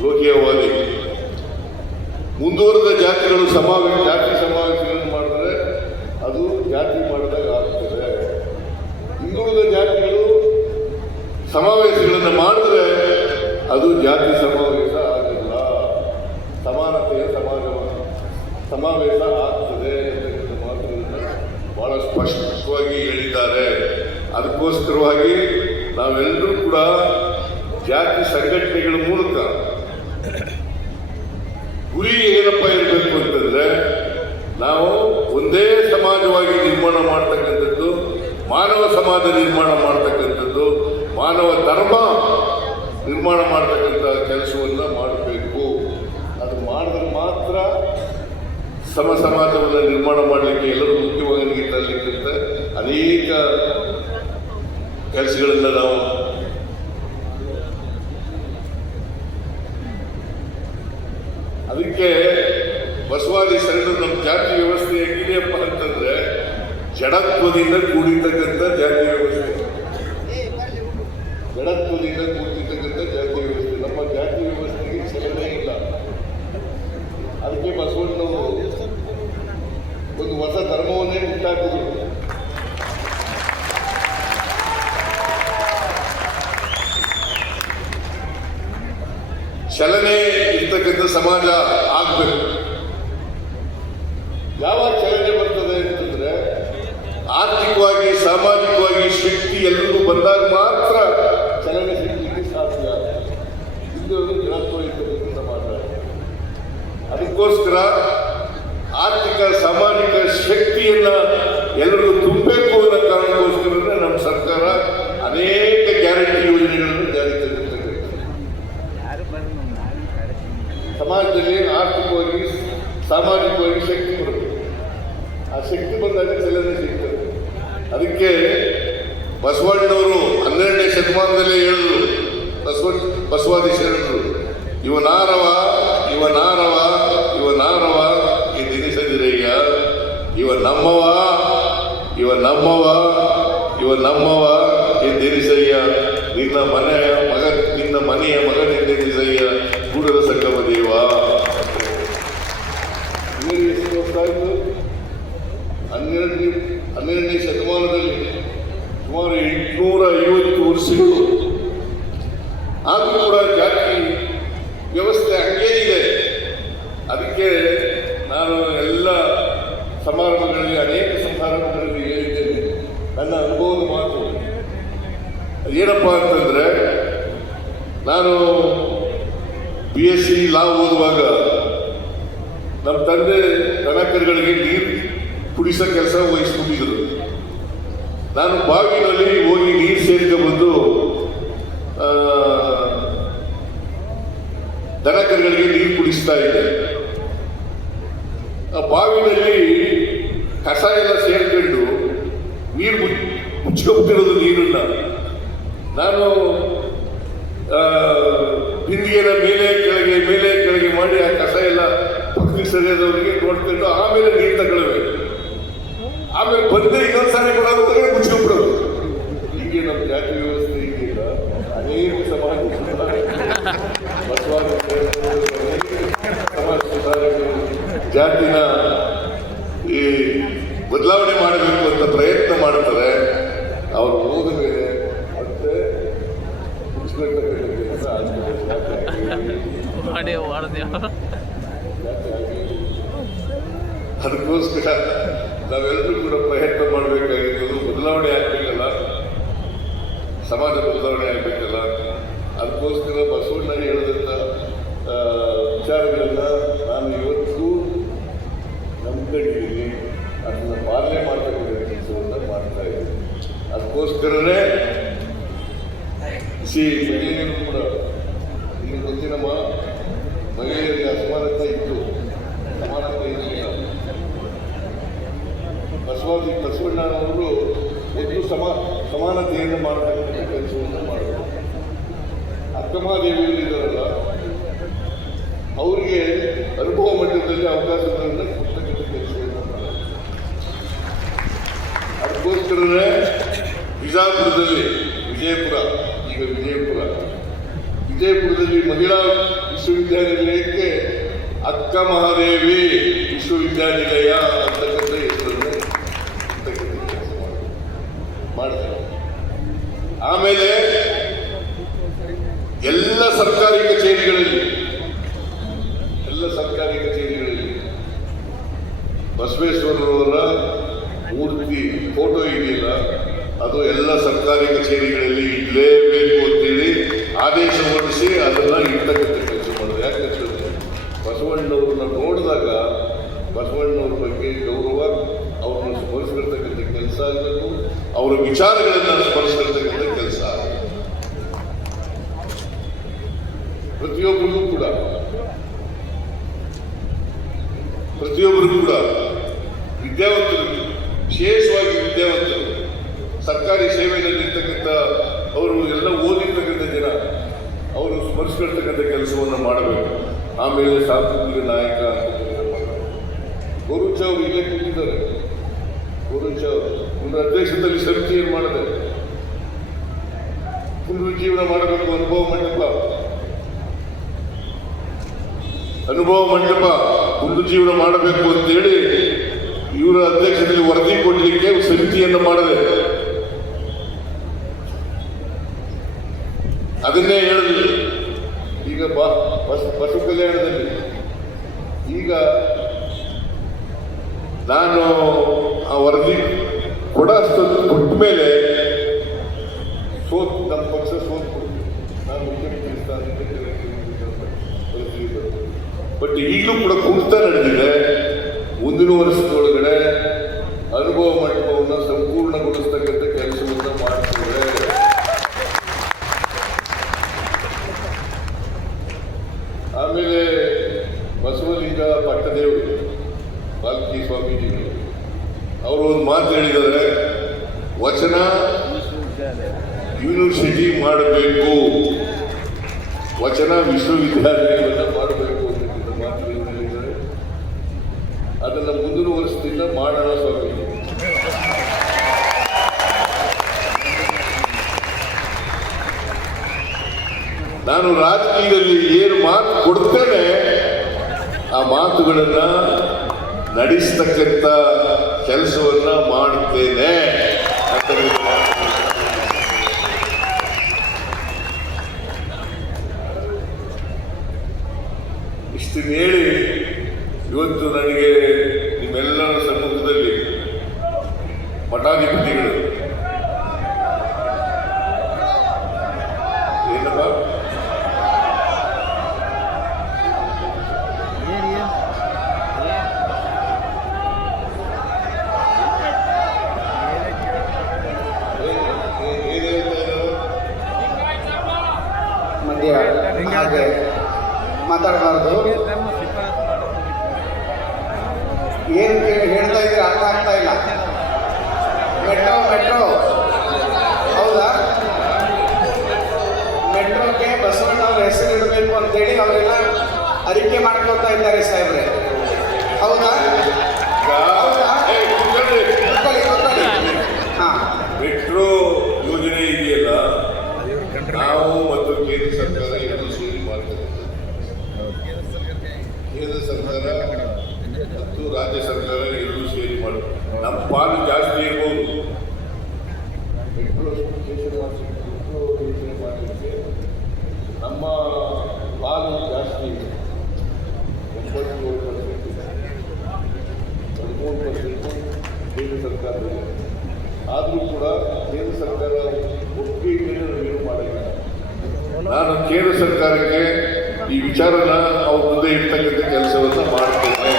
ಲೋಹಿಯಾವಾದಿ, ಮುಂದುವರೆದ ಜಾತಿಗಳು ಜಾತಿ ಸಮಾವೇಶಗಳನ್ನು ಮಾಡಿದ್ರೆ ಅದು ಜಾತಿ ಮಾಡಿದಾಗ ಆಗ್ತದೆ. ಹಿಂದುಳಿದ ಜಾತಿಗಳು ಸಮಾವೇಶಗಳನ್ನು ಮಾಡಿದ್ರೆ ಅದು ಜಾತಿ ಸಮಾವೇಶ ಆಗಲ್ಲ, ಸಮಾನತೆಯ ಸಮಾವೇಶ ಆಗ್ತದೆ ಅಂತಕ್ಕಂಥ ಮಾತುಗಳನ್ನು ಬಹಳ ಸ್ಪಷ್ಟವಾಗಿ ಹೇಳಿದ್ದಾರೆ. ಅದಕ್ಕೋಸ್ಕರವಾಗಿ ನಾವೆಲ್ಲರೂ ಕೂಡ ಜಾತಿ ಸಂಘಟನೆಗಳ ಮೂಲಕ ಗುರಿ ಏನಪ್ಪ ಇರಬೇಕು ಅಂತಂದ್ರೆ, ನಾವು ಒಂದೇ ಸಮಾಜವಾಗಿ ನಿರ್ಮಾಣ ಮಾಡ್ತಕ್ಕಂಥದ್ದು, ಮಾನವ ಸಮಾಜ ನಿರ್ಮಾಣ ಮಾಡ್ತಕ್ಕಂಥದ್ದು, ಮಾನವ ಧರ್ಮ ನಿರ್ಮಾಣ ಮಾಡ್ತಕ್ಕಂಥ ಕೆಲಸವನ್ನು ಮಾಡಬೇಕು. ಅದು ಮಾಡಿದ್ರೆ ಮಾತ್ರ ಸಮಾಜವನ್ನು ನಿರ್ಮಾಣ ಮಾಡಲಿಕ್ಕೆ ಎಲ್ಲರೂ ಮುಖ್ಯವಾಗಿ ತರಲಿಕ್ಕಂತ ಅನೇಕ ಕೆಲಸಗಳನ್ನು ನಾವು ಅದಕ್ಕೆ ಬಸವಾದಿ ಶರಣರು ನಮ್ಮ ಜಾತಿ ವ್ಯವಸ್ಥೆ ಹೇಗಿದೆಯಪ್ಪ ಅಂತಂದ್ರೆ, ಜಡತ್ವದಿಂದ ಕೂಡಿರ್ತಕ್ಕಂಥ ಜಾತಿ ವ್ಯವಸ್ಥೆ, ಜಡತ್ವದಿಂದ ಕೂಡಿರ್ತಕ್ಕಂಥ ಜಾತಿ ವ್ಯವಸ್ಥೆ. ನಮ್ಮ ಜಾತಿ ವ್ಯವಸ್ಥೆಗೆ ಚಲನೆ ಇಲ್ಲ. ಅದಕ್ಕೆ ಬಸವಣ್ಣವರು ಒಂದು ಹೊಸ ಧರ್ಮವನ್ನೇ ಹುಟ್ಟಾಕಿದ್ರು. ಚಲನೆ ಇರ್ತಕ್ಕಂಥ ಸಮಾಜ ಆಗ್ಬೇಕು. ಯಾವಾಗ ಚಲನೆ ಬರ್ತದೆ ಅಂತಂದ್ರೆ, ಆರ್ಥಿಕವಾಗಿ ಸಾಮಾಜಿಕವಾಗಿ ಶಕ್ತಿ ಎಲ್ಲರಿಗೂ ಬಂದಾಗ ಮಾತ್ರ ಚಲನೆ ಸಿಗಲಿಕ್ಕೆ ಸಾಧ್ಯ. ಇದು ಜಡತ್ವ ಇರ್ತಕ್ಕಂಥ ಸಮಾಜ. ಅದಕ್ಕೋಸ್ಕರ ಆರ್ಥಿಕ ಸಾಮಾಜಿಕ ಶಕ್ತಿಯನ್ನ ಎಲ್ಲರಿಗೂ ತುಂಬಬೇಕು ಅನ್ನೋ ಕಾರಣಕ್ಕೋಸ್ಕರ ನಮ್ಮ ಸರ್ಕಾರ ಅನೇಕ ಗ್ಯಾರಂಟಿ ಯೋಜನೆಗಳನ್ನು ಜಾರಿಗೆ ತಂದಿರ್ತಕ್ಕಂಥ. ಸಮಾಜದಲ್ಲಿ ಆರ್ಥಿಕವಾಗಿ ಸಾಮಾಜಿಕವಾಗಿ ಶಕ್ತಿ ಬರುತ್ತೆ. ಆ ಶಕ್ತಿ ಬಂದಾಗ ಚಲನೆ ಸಿಗ್ತದೆ. ಅದಕ್ಕೆ ಬಸವಣ್ಣವರು 12ನೇ ಶತಮಾನದಲ್ಲೇ ಹೇಳಿದ್ರು, ಬಸವಾದಿ ಶರಣರು, ಇವನಾರವ ಈ ದಿನಿಸದಿರಯ್ಯ, ಇವ ನಮ್ಮವ ಈ ದಿನಿಸಯ್ಯ, ನಿನ್ನ ಮನೆಯ ಮಗನೆಂದೆನಿಸಯ್ಯ ಗೂಢದ ಸಂಗಮ ದೇವ. ಎಷ್ಟು ವರ್ಷ ಆಯಿತು? 12ನೇ ಶತಮಾನದಲ್ಲಿ ಸುಮಾರು 850 ವರ್ಷಗಳು. ಆದರೂ ಕೂಡ ಜಾತಿ ವ್ಯವಸ್ಥೆ ಹಂಗೇ ಇದೆ. ಅದಕ್ಕೆ ನಾನು ಎಲ್ಲ ಸಮಾರಂಭಗಳಲ್ಲಿ, ಅನೇಕ ಸಮಾರಂಭಗಳಲ್ಲಿ ಹೇಳಿದ್ದೇನೆ ನನ್ನ ಅನುಭವದ ಮಾತು. ಏನಪ್ಪ ಅಂತಂದ್ರೆ, ನಾನು BSc ಲಾ ಓದುವಾಗ ನಮ್ಮ ತಂದೆ ದನಕರುಗಳಿಗೆ ನೀರು ಕುಡಿಸೋ ಕೆಲಸ ವಹಿಸ್ಕೊಂಡಿದ್ರು. ನಾನು ಬಾವಿನಲ್ಲಿ ಹೋಗಿ ನೀರು ಸೇರಿಕೊಂಡು ದನಕರುಗಳಿಗೆ ನೀರು ಕುಡಿಸ್ತಾ ಇದ್ದೆ. ಆ ಬಾವಿನಲ್ಲಿ ಕಸ ಎಲ್ಲ ಸೇರ್ಕೊಂಡು ನೀರು ಮುಚ್ಕೊಬಿಟ್ಟಿರೋದು ನೀರನ್ನ ನಾನು ಬಿಂದಿಗೆನ ಮೇಲೆ ಕೆಳಗೆ ಮಾಡಿ ಆ ಕಸ ಎಲ್ಲ ಪಕ್ಕಕ್ಕೆ ಸರಿಯಾದವರಿಗೆ ನೋಡ್ಕೊಂಡು ಆಮೇಲೆ ನೀರು ತಗೊಳ್ಬೇಕು. ಆಮೇಲೆ ಬಂದು ಇನ್ನೊಂದ್ಸಾರಿ ಕೊಡೋದು ಮುಚ್ಕೊಂಡ್ಬಿಡೋದು. ಹೀಗೆ ನಮ್ಮ ಜಾತಿ ವ್ಯವಸ್ಥೆ ಇದೆಯಲ್ಲ, ಅನೇಕ ಸಮಾಜ ಬಸವಾದಿ ಸಮಾಜ ಸುಧಾರಕರು ಜಾತಿನ ಈ ಬದಲಾವಣೆ ಮಾಡಬೇಕು ಅಂತ ಪ್ರಯತ್ನ ಮಾಡ್ತಾರೆ. ಅವರು ಹೋದ ಮೇಲೆ ಮತ್ತೆ ಕೆಲಸ ಅದಕ್ಕೋಸ್ಕರ ನಾವೆಲ್ಲರೂ ಕೂಡ ಪ್ರಯತ್ನ ಮಾಡಬೇಕಾಗಿರೋದು ಬದಲಾವಣೆ ಆಗಬೇಕಲ್ಲ, ಸಮಾಜ ಬದಲಾವಣೆ ಆಗಬೇಕಲ್ಲ. ಅದಕ್ಕೋಸ್ಕರ ಬಸವಣ್ಣ ಹೇಳಿದಂಥ ವಿಚಾರಗಳನ್ನ ನಾನು ಇವತ್ತು ನಂಬಿದ್ದೀನಿ, ಅದನ್ನು ಪಾಲನೆ ಮಾಡತಕ್ಕಂಥ ಕೆಲಸವನ್ನು ಮಾಡ್ತಾ ಇದ್ದೀನಿ. ಅದಕ್ಕೋಸ್ಕರನೇ ಮಹಿಳೆಯರು ಕೂಡ ಈಗ ಗೊತ್ತಿನಮ್ಮ ಮಹಿಳೆಯರಿಗೆ ಅಸಮಾನತೆ ಇತ್ತು, ಸಮಾನತೆ ಇರಲಿಲ್ಲ. ಬಸವಣ್ಣನವರು ಒಂದು ಸಮಾನತೆಯನ್ನು ಮಾಡತಕ್ಕಂಥ ಕೆಲಸವನ್ನು ಮಾಡಿದರು. ಅಕ್ಕಮಹಾದೇವಿಯಲ್ಲಿದ್ದಾರಲ್ಲ, ಅವರಿಗೆ ಅನುಭವ ಮಟ್ಟದಲ್ಲಿ ಅವಕಾಶಗಳನ್ನು ಕೊಡ್ತಕ್ಕಂಥ ಕೆಲಸವನ್ನು ಮಾಡಿದರು. ಅದಕ್ಕೋಸ್ಕರನೇ ವಿಜಯಪುರದಲ್ಲಿ ವಿಜಯಪುರದಲ್ಲಿ ಮಹಿಳಾ ವಿಶ್ವವಿದ್ಯಾನಿಲಯಕ್ಕೆ ಅಕ್ಕ ಮಹಾದೇವಿ ವಿಶ್ವವಿದ್ಯಾನಿಲಯ ಅಂತಕ್ಕಂಥ ಹೆಸರನ್ನು ಕೆಲಸ ಮಾಡ್ತಾರೆ. ಆಮೇಲೆ ಎಲ್ಲ ಸರ್ಕಾರಿ ಕಚೇರಿಗಳಲ್ಲಿ ಬಸವೇಶ್ವರರವರ ಮೂರ್ತಿ ಫೋಟೋ ಇದೆಯಲ್ಲ, ಅದು ಎಲ್ಲ ಸರ್ಕಾರಿ ಕಚೇರಿಗಳಲ್ಲಿ ಇಡಲೇಬೇಕು ಅಂತೇಳಿ ಆದೇಶ ಹೊರಡಿಸಿ ಅದನ್ನು ಇಡ್ತಕ್ಕಂಥ ಕೆಲಸ ಮಾಡೋದು. ಯಾಕಂತಂದ್ರೆ ಬಸವಣ್ಣವ್ರನ್ನ ನೋಡಿದಾಗ ಬಸವಣ್ಣವ್ರ ಬಗ್ಗೆ ಗೌರವ, ಅವ್ರನ್ನ ಸ್ಮರಿಸ್ಕೊಳ್ತಕ್ಕಂಥ ಕೆಲಸ ಆಗಬೇಕು, ಅವರ ವಿಚಾರಗಳನ್ನು ಸ್ಮರಿಸ್ಕೊಳ್ತಕ್ಕಂಥ ಕೆಲಸ ಆಗಬೇಕು. ಪ್ರತಿಯೊಬ್ಬರಿಗೂ ಕೂಡ ವಿದ್ಯಾವಂತರು, ವಿಶೇಷವಾಗಿ ವಿದ್ಯಾವಂತರು, ಸರ್ಕಾರಿ ಸೇವೆಯಲ್ಲಿರ್ತಕ್ಕಂಥ ಅವರು ಎಲ್ಲ ಓದಿರ್ತಕ್ಕಂಥ ಜನ, ಅವರು ಸ್ಮರಿಸ್ಕೊಳ್ತಕ್ಕಂಥ ಕೆಲಸವನ್ನು ಮಾಡಬೇಕು. ಆಮೇಲೆ ಸಾಂಸ್ಕೃತಿಕ ನಾಯಕ ಗೋರುಚ ಅವರು ಇಲ್ಲೇ ಕೂತಿದ್ದಾರೆ. ಗೋರುಚ ಅವರ ಅಧ್ಯಕ್ಷತೆಯಲ್ಲಿ ಸಮಿತಿಯನ್ನು ಮಾಡಿದ್ದಾರೆ. ಪುನರುಜ್ಜೀವನ ಮಾಡಬೇಕು ಅನುಭವ ಮಂಟಪ ಪುನರುಜ್ಜೀವನ ಮಾಡಬೇಕು ಅಂತೇಳಿ ಇವರ ಅಧ್ಯಕ್ಷತೆಯಲ್ಲಿ ವರದಿ ಕೊಡಲಿಕ್ಕೆ ಸಮಿತಿಯನ್ನು ಮಾಡಿದೆ. ಅದನ್ನೇ ಹೇಳಿದ್ರು. ಈಗ ಬಸವ ಕಲ್ಯಾಣದಲ್ಲಿ ಈಗ ನಾನು ಆ ವರದಿ ಕೊಟ್ಟ ಮೇಲೆ ನಮ್ಮ ಪಕ್ಷ ಸೋತು ನಾನು ಬಟ್ ಈಗಲೂ ಕೂಡ ಕುಂಠಿತ ನಡೆದಿದೆ. ಮುಂದಿನ ವರ್ಷದೊಳಗಡೆ ಅನುಭವ ಮಂಟಪವನ್ನು ಸಂಪೂರ್ಣಗೊಳಿಸ್ತಕ್ಕಂಥ ಕೆಲಸವನ್ನು ಮಾಡ್ತೇವೆ. ಆಮೇಲೆ ಬಸವಲಿಂಗ ಪಟ್ಟದೇವರು ಬಾಲ್ಕಿ ಸ್ವಾಮೀಜಿಗಳು ಅವರು ಒಂದು ಮಾತು ಹೇಳಿದ್ದಾರೆ, ವಚನ ಯೂನಿವರ್ಸಿಟಿ ಮಾಡಬೇಕು, ವಚನ ವಿಶ್ವವಿದ್ಯಾಲಯವನ್ನು ಮಾಡಬೇಕು ಅಂತ ಮಾತುಗಳನ್ನು ಹೇಳಿದ್ದಾರೆ. ಅದನ್ನು ಮುಂದಿನ ವರ್ಷದಿಂದ ಮಾಡೋಣ ಸ್ವಾಮೀಜಿ. ನಾನು ರಾಜಕೀಯದಲ್ಲಿ ಏನು ಮಾತು ಕೊಡ್ತೇನೆ ಆ ಮಾತುಗಳನ್ನ ನಡೆಸ್ತಕ್ಕಂಥ ಕೆಲಸವನ್ನ ಮಾಡ್ತೇನೆ ಅಂತ ಇಷ್ಟನ್ನು ಹೇಳಿ ಇವತ್ತು ನನಗೆ ನಿಮ್ಮೆಲ್ಲರ ಸಮ್ಮುಖದಲ್ಲಿ ಮಠಾಧಿಪತಿಗಳು ಏನಪ್ಪ ಮಧ್ಯ ಹಾಗೆ ಮಾತಾಡಬಾರ್ದು. ಏನು ಹೇಳ್ತಾ ಇದ್ರೆ ಅರ್ಥ ಆಗ್ತಾ ಇಲ್ಲ. ಮೆಟ್ರೋ ಹೌದಾ? ಮೆಟ್ರೋಗೆ ಬಸವಣ್ಣವ್ರ ಹೆಸರು ಇಡಬೇಕು ಅಂತೇಳಿ ಅವರೆಲ್ಲ ಅರಿಕೆ ಮಾಡ್ಕೊಳ್ತಾ ಇದ್ದಾರೆ ಸಾಹೇಬ್ರೆ. ಹೌದಾ? ಮೆಟ್ರೋ ಯೋಜನೆ ಇದೆಯಲ್ಲ, ಆ ನಾವು ಮತ್ತು ಕೇಂದ್ರ ಸರ್ಕಾರ ಎರಡೂ ಸೇರಿ ಮಾಡ್ತಕ್ಕಂಥದ್ದು. ಕೇಂದ್ರ ಸರ್ಕಾರ ಮತ್ತು ರಾಜ್ಯ ಸರ್ಕಾರ ಎರಡೂ ಸೇರಿ ಮಾಡೋದು. ನಮ್ಮ ಪಾಲು ಜಾಸ್ತಿ ಇರ್ಬೋದು. ಮೆಟ್ರೋ ಸ್ಟೇಷನ್ ಮಾಡಲಿಕ್ಕೆ ನಮ್ಮ ಪಾಲು ಜಾಸ್ತಿ ಇದೆ. 97%, 13% ಕೇಂದ್ರ ಸರ್ಕಾರದಲ್ಲಿ. ಆದರೂ ಕೂಡ ಕೇಂದ್ರ ಸರ್ಕಾರ ಒಪ್ಪಿಗೆ ಏನು ಮಾಡಿಲ್ಲ. ನಾನು ಕೇಂದ್ರ ಸರ್ಕಾರಕ್ಕೆ ಈ ವಿಚಾರನ ಅವ್ರ ಮುಂದೆ ಇರ್ತಕ್ಕಂಥ ಕೆಲಸವನ್ನು ಮಾಡ್ತೇನೆ.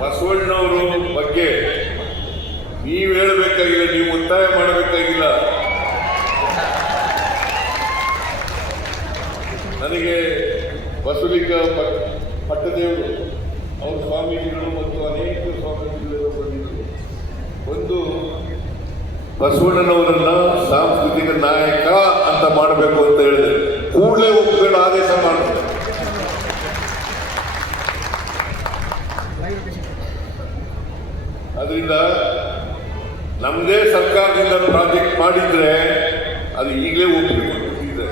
ಬಸವಣ್ಣವರು ಬಗ್ಗೆ ನೀವು ಹೇಳಬೇಕಾಗಿಲ್ಲ, ನೀವು ಒತ್ತಾಯ ಮಾಡಬೇಕಾಗಿಲ್ಲ. ನನಗೆ ಬಸವಲಿಂಗ ಪಟ್ಟದೇವರು ಅವ್ರ ಸ್ವಾಮೀಜಿಗಳು ಮತ್ತು ಅನೇಕ ಸ್ವಾಮೀಜಿಗಳು ಬಂದಿದ್ದರು. ಒಂದು ಬಸವಣ್ಣನವರನ್ನ ಸಾಂಸ್ಕೃತಿಕ ನಾಯಕ ಅಂತ ಮಾಡಬೇಕು ಅಂತ ಹೇಳಿದೆ. ಕೂಡಲೇ ಒಪ್ಪಿಕೊಂಡು ಆದೇಶ ಮಾಡಿದ್ರು. ಅದರಿಂದ ನಮ್ಮದೇ ಸರ್ಕಾರದಿಂದ ಪ್ರಾಜೆಕ್ಟ್ ಮಾಡಿದ್ರೆ ಅದು ಈಗಲೇ ಒಪ್ಪಿಕೊಂಡಿದೆ.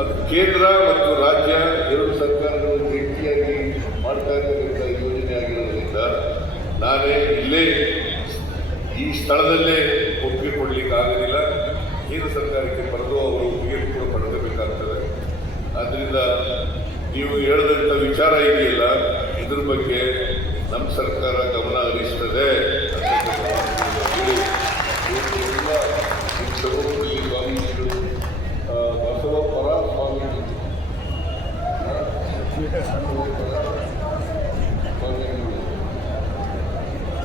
ಅದು ಕೇಂದ್ರ ಮತ್ತು ರಾಜ್ಯ ಎರಡು ಸರ್ಕಾರಗಳು ಜಂಟಿಯಾಗಿ ಮಾಡ್ತಾ ಇರ್ತಕ್ಕಂಥ ಯೋಜನೆ ಆಗಿರೋದ್ರಿಂದ ನಾನೇ ಇಲ್ಲೇ ಈ ಸ್ಥಳದಲ್ಲೇ ಒಪ್ಪಿಗೆ ಕೊಡ್ಲಿಕ್ಕೆ ಆಗೋದಿಲ್ಲ. ಕೇಂದ್ರ ಸರ್ಕಾರಕ್ಕೆ ಬರೆದು ಅವರು ಒಪ್ಪಿಗೆ ಕೂಡ ಪಡೆಯಬೇಕಾಗ್ತದೆ. ಆದ್ದರಿಂದ ನೀವು ಹೇಳಿದಂಥ ವಿಚಾರ ಇದೆಯಲ್ಲ, ಇದ್ರ ಬಗ್ಗೆ ನಮ್ಮ ಸರ್ಕಾರ ಗಮನ ಹರಿಸ್ತದೆ. ಸ್ವಾಮೀಜಿಗಳು ಬಸವ ಪರ ಸ್ವಾಮೀಜಿಗಳು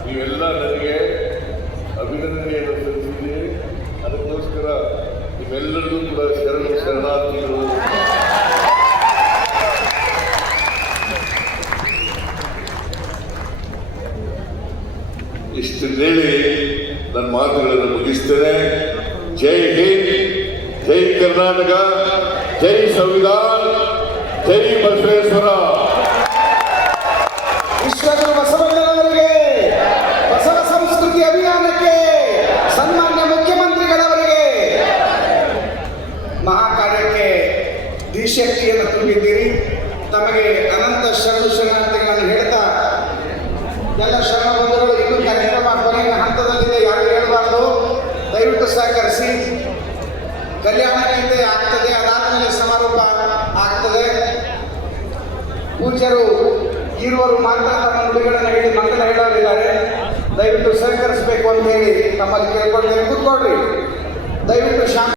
ನೀವೆಲ್ಲ ನನಗೆ ಅಭಿನಂದನೆಯನ್ನು ಸಲ್ಲಿಸಿದ್ದೀರಿ. ಅದಕ್ಕೋಸ್ಕರ ನಿಮ್ಮೆಲ್ಲರಿಗೂ ಕೂಡ ಶರಣಾರ್ಥಿಗಳು. ಇಷ್ಟು ಹೇಳಿ ನನ್ನ ಮಾತುಗಳನ್ನು ಮುಗಿಸ್ತೇನೆ. ಜೈ ಹಿಂದ್, ಜೈ ಕರ್ನಾಟಕ, ಜೈ ಸಂವಿಧಾನ, ಜೈ ಬಸವೇಶ್ವರ. ವಿಶ್ವಗುರು ಬಸವಣ್ಣನವರಿಗೆ, ಬಸವ ಸಂಸ್ಕೃತಿ ಅಭಿಯಾನಕ್ಕೆ, ಸನ್ಮಾನ್ಯ ಮುಖ್ಯಮಂತ್ರಿಗಳವರಿಗೆ ಮಹಾಕಾರ್ಯಕ್ಕೆ ಧೀಶಕ್ತಿಯನ್ನು ತುಂಬಿದ್ದೀರಿ. ತಮಗೆ ಅನಂತ ಶರಣಾರ್ಥಿಗಳನ್ನು ಹೇಳ್ತಾ, ಎಲ್ಲ ಶರಣ ಬಂಧುಗಳು ಇನ್ನೂ ಕಾರ್ಯಕ್ರಮ ಕೊನೆಯ ಹಂತದಲ್ಲಿದೆ, ಯಾರು ಹೇಳಬಾರ್ದು. ದಯವಿಟ್ಟು ಸಹಕರಿಸಿ. ಕಲ್ಯಾಣ ಗೀತೆ ಆಗ್ತದೆ, ಅದಾದಮೇಲೆ ಸಮಾರೋಪ ಆಗ್ತದೆ. ಪೂಜ್ಯರು ಇರುವರು ಮಾತ್ರ ತಮ್ಮ ನುಡಿಗಳನ್ನು ಹೇಳಿ ಮಕ್ಕಳು ಹೇಳೋರಿದ್ದಾರೆ. ದಯವಿಟ್ಟು ಸಹಕರಿಸಬೇಕು ಅಂತ ಹೇಳಿ ನಮ್ಮಲ್ಲಿ ಕೇಳ್ಕೊಳ್ತೇನೆ. ಕೂತ್ಕೊಳ್ರಿ ದಯವಿಟ್ಟು.